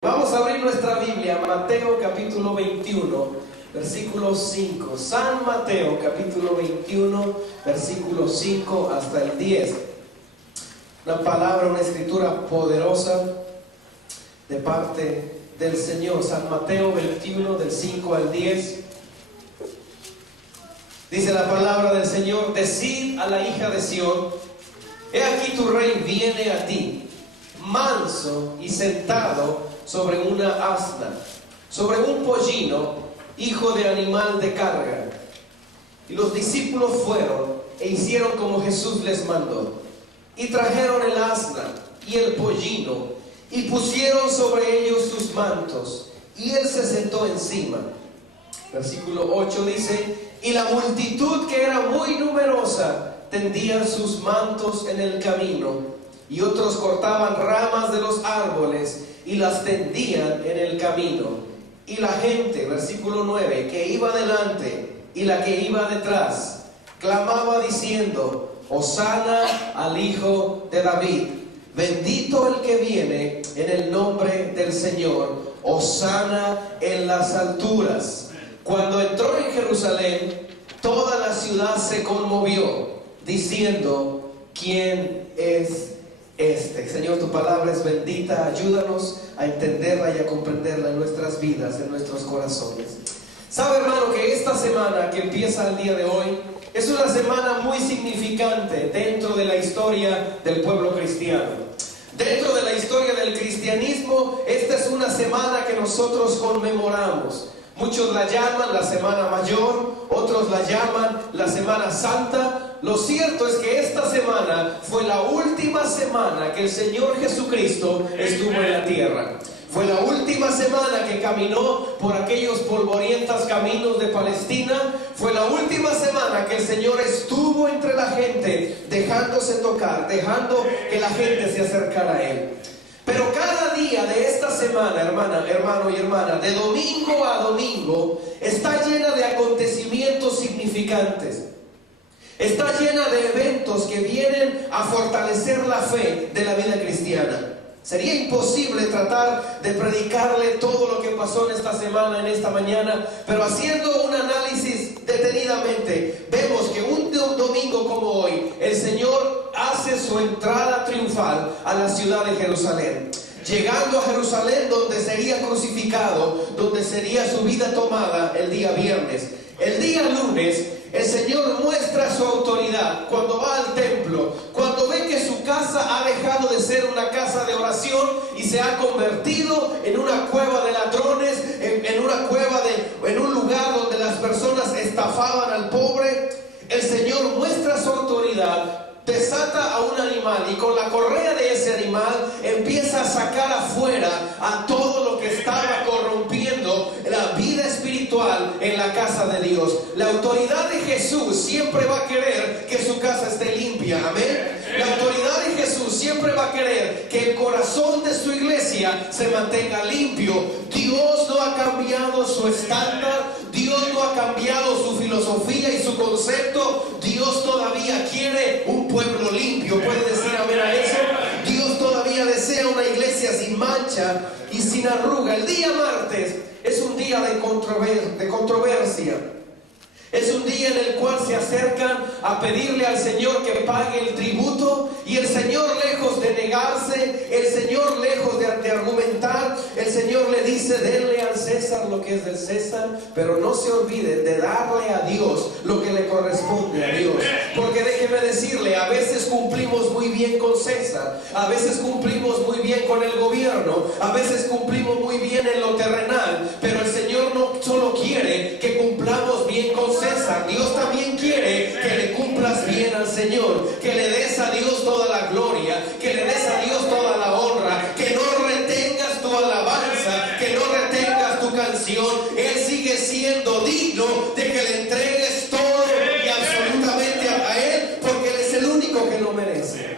Vamos a abrir nuestra Biblia, Mateo capítulo 21, versículo 5. San Mateo capítulo 21, versículo 5 hasta el 10. Una palabra, una escritura poderosa de parte del Señor. San Mateo 21, del 5 al 10. Dice la palabra del Señor: decid a la hija de Sión, he aquí tu rey viene a ti, manso y sentado sobre una asna, sobre un pollino, hijo de animal de carga. Y los discípulos fueron e hicieron como Jesús les mandó, y trajeron el asna y el pollino, y pusieron sobre ellos sus mantos, y él se sentó encima. Versículo 8 dice: y la multitud, que era muy numerosa, tendían sus mantos en el camino, y otros cortaban ramas de los árboles y las tendían en el camino. Y la gente, versículo 9, que iba delante y la que iba detrás, clamaba diciendo: Hosana al Hijo de David, bendito el que viene en el nombre del Señor, Hosana en las alturas. Cuando entró en Jerusalén, toda la ciudad se conmovió, diciendo: ¿quién es este? Señor, tu palabra es bendita. Ayúdanos a entenderla y a comprenderla en nuestras vidas, en nuestros corazones. Sabe, hermano, que esta semana que empieza el día de hoy es una semana muy significante dentro de la historia del pueblo cristiano. Dentro de la historia del cristianismo, esta es una semana que nosotros conmemoramos. Muchos la llaman la Semana Mayor, otros la llaman la Semana Santa. Lo cierto es que esta semana fue la última semana que el Señor Jesucristo estuvo en la tierra. Fue la última semana que caminó por aquellos polvorientos caminos de Palestina. Fue la última semana que el Señor estuvo entre la gente, dejándose tocar, dejando que la gente se acercara a Él. Pero cada día de esta semana, hermano y hermana, de domingo a domingo, está llena de acontecimientos significantes. Está llena de eventos que vienen a fortalecer la fe de la vida cristiana. Sería imposible tratar de predicarle todo lo que pasó en esta semana, en esta mañana, pero haciendo un análisis detenidamente, vemos que un domingo como hoy, el Señor hace su entrada triunfal a la ciudad de Jerusalén. Llegando a Jerusalén, donde sería crucificado, donde sería su vida tomada el día viernes. El día lunes, el Señor muestra su autoridad cuando va al templo, cuando ve que su casa ha dejado de ser una casa de oración y se ha convertido en una cueva de ladrones, en un lugar donde las personas estafaban al pobre. El Señor muestra su autoridad, desata a un animal y con la correa de ese animal empieza a sacar afuera a todo lo que estaba corrompiendo la vida espiritual en la casa de Dios. La autoridad de Jesús siempre va a querer que su casa esté limpia, amén. La autoridad de Jesús siempre va a querer que el corazón de su iglesia se mantenga limpio. Dios no ha cambiado su estándar, Dios no ha cambiado su filosofía y su concepto. Dios todavía quiere un pueblo limpio. ¿Puede decir amén a eso? Dios todavía desea una iglesia sin mancha y sin arruga. El día martes es un día de controversia. Es un día en el cual se acercan a pedirle al Señor que pague el tributo, y el Señor, lejos de negarse, el Señor, lejos de argumentar, el Señor le dice: denle al César lo que es del César, pero no se olviden de darle a Dios lo que le corresponde a Dios. Porque déjeme decirle, a veces cumplimos muy bien con César, a veces cumplimos muy bien con el gobierno, a veces cumplimos muy bien en lo terrenal, pero el Señor no solo quiere que cumplamos bien con César, Dios también quiere que le cumplas bien al Señor, que le des a Dios toda la gloria, que le des a Dios toda la honra, que no retengas tu alabanza, que no retengas tu canción. Él sigue siendo digno de que le entregues todo y absolutamente a Él, porque Él es el único que lo merece.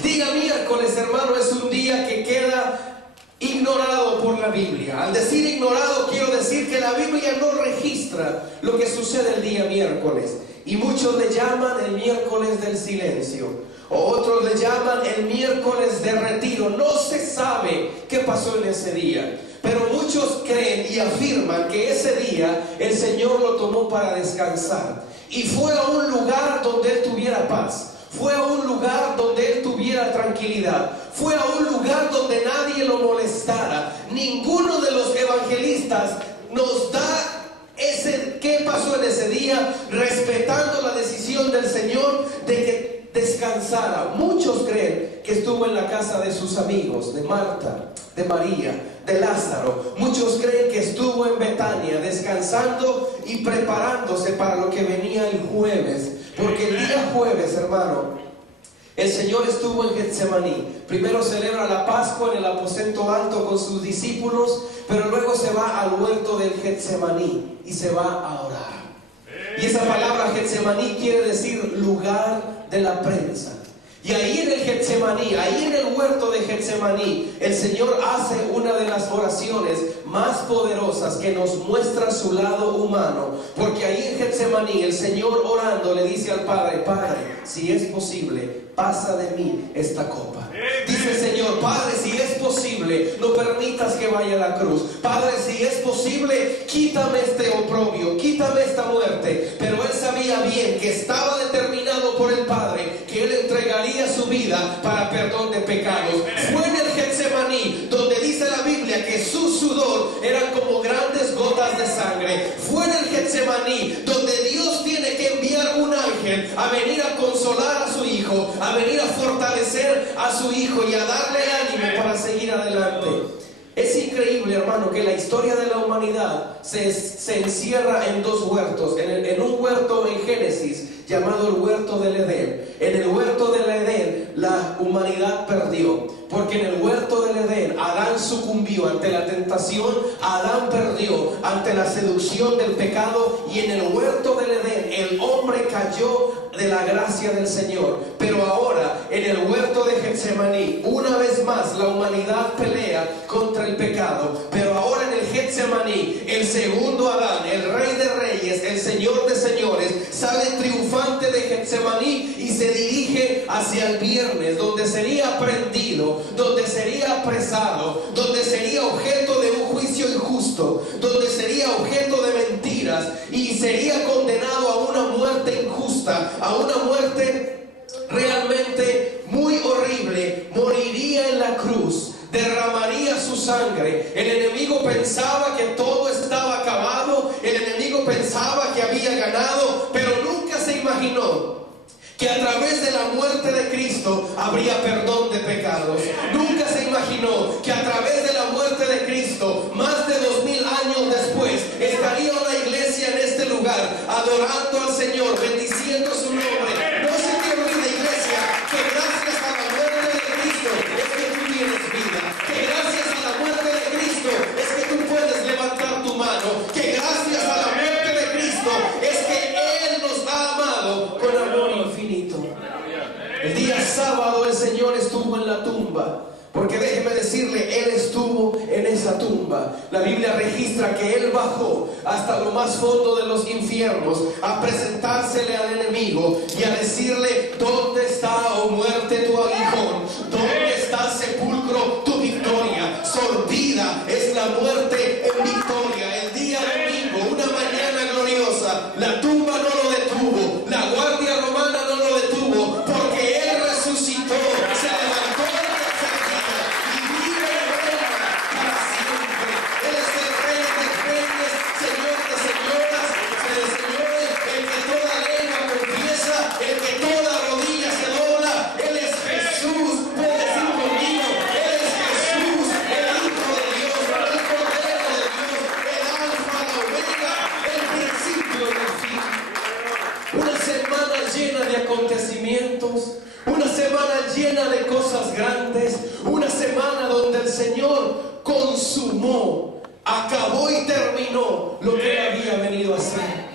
Día miércoles, hermano, es un día que queda ignorado por la Biblia. Al decir ignorado, quiero decir que la Biblia no registra lo que sucede el día miércoles, y muchos le llaman el miércoles del silencio. o otros le llaman el miércoles de retiro. No se sabe qué pasó en ese día, pero muchos creen y afirman que ese día el Señor lo tomó para descansar y fue a un lugar donde Él tuviera paz. Fue a un lugar donde Él tuviera tranquilidad. Fue a un lugar donde nadie lo molestara. Ninguno de los evangelistas nos da qué pasó en ese día, respetando la decisión del Señor de que descansara. Muchos creen que estuvo en la casa de sus amigos, de Marta, de María, de Lázaro. Muchos creen que estuvo en Betania descansando y preparándose para lo que venía el jueves. Porque el día jueves, hermano, el Señor estuvo en Getsemaní. Primero celebra la Pascua en el aposento alto con sus discípulos, pero luego se va al huerto del Getsemaní y se va a orar. Y esa palabra Getsemaní quiere decir lugar de la prensa. Y ahí en el Getsemaní, ahí en el huerto de Getsemaní, el Señor hace una de las oraciones más poderosas que nos muestra su lado humano. Porque ahí en Getsemaní el Señor orando le dice al Padre: Padre, si es posible, pasa de mí esta copa. Dice el Señor: Padre, si es posible, no permitas que vaya a la cruz. Padre, si es posible, quítame este oprobio, quítame esta muerte. Pero Él sabía bien que estaba determinado por el Padre que Él entregaría su vida para perdón de pecados. Fue en el Getsemaní donde dice la Biblia que su sudor eran como grandes gotas de sangre. Fue en el Getsemaní donde Dios tiene que enviar un ángel a venir a consolar a su hijo, a venir a fortalecer a su hijo y a darle ánimo para seguir adelante. Es increíble, hermano, que la historia de la humanidad se encierra en dos huertos. En un huerto en Génesis llamado el huerto del Edén. En el huerto del Edén la humanidad perdió, porque en el huerto del Edén Adán sucumbió ante la tentación, Adán perdió ante la seducción del pecado, y en el huerto del Edén el hombre cayó de la gracia del Señor. Pero ahora en el huerto de Getsemaní, una vez más la humanidad pelea contra el pecado. Pero ahora en el Getsemaní, el segundo Adán, el Rey de Reyes, el Señor de Señores, sale triunfante de Getsemaní y se dirige hacia el viernes, donde sería prendido, donde sería apresado, donde sería objeto de un juicio injusto, donde sería objeto de mentiras y sería condenado a una muerte injusta, a una muerte realmente muy horrible. Moriría en la cruz, derramaría su sangre. El enemigo pensaba que todo estaba acabado, el enemigo pensaba que había ganado, pero nunca se imaginó que a través de la muerte de Cristo habría perdón de pecados. Nunca se imaginó que a través de la muerte de Cristo, más de 2000 años después, estaría una iglesia en este lugar adorando al Señor, bendiciendo su nombre. No se te olvide, iglesia, que gracias a la muerte de Cristo es que tú tienes vida, que gracias a la muerte de Cristo es que tú puedes levantar tu mano, que gracias a la muerte de Cristo es que Él nos ha amado con amor infinito. El día sábado el Señor estuvo en la tumba, porque déjeme decirle, Él estuvo en esa tumba. La Biblia registra que Él bajó hasta lo más fondo de los infiernos a presentársele al enemigo y a decirle: ¿dónde está, oh muerte, tu aguijón? ¿Dónde está, sepulcro, tu victoria? Sorbida es la muerte en victoria. El día domingo, una mañana gloriosa, la tumba no lo detuvo, la guardia romana no lo detuvo, porque Él resucitó, se levantó de la tercera y vive y reina para siempre. Él es el Rey de reyes, Señor de señoras, el Señor, el que toda lengua confiesa, el que toda rodilla se dobla. Él es Jesús. Puede decir conmigo: Él es Jesús, el Hijo de Dios, el Cordero de Dios, el Alfa, la Omega, el principio y el fin. Una semana llena de acontecimientos, una semana llena de cosas grandes, una semana donde el Señor consumó, acabó y terminó lo que Él había venido a hacer.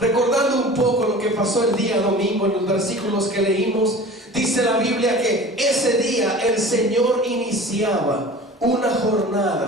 Recordando un poco lo que pasó el día domingo en los versículos que leímos, dice la Biblia que ese día el Señor iniciaba una jornada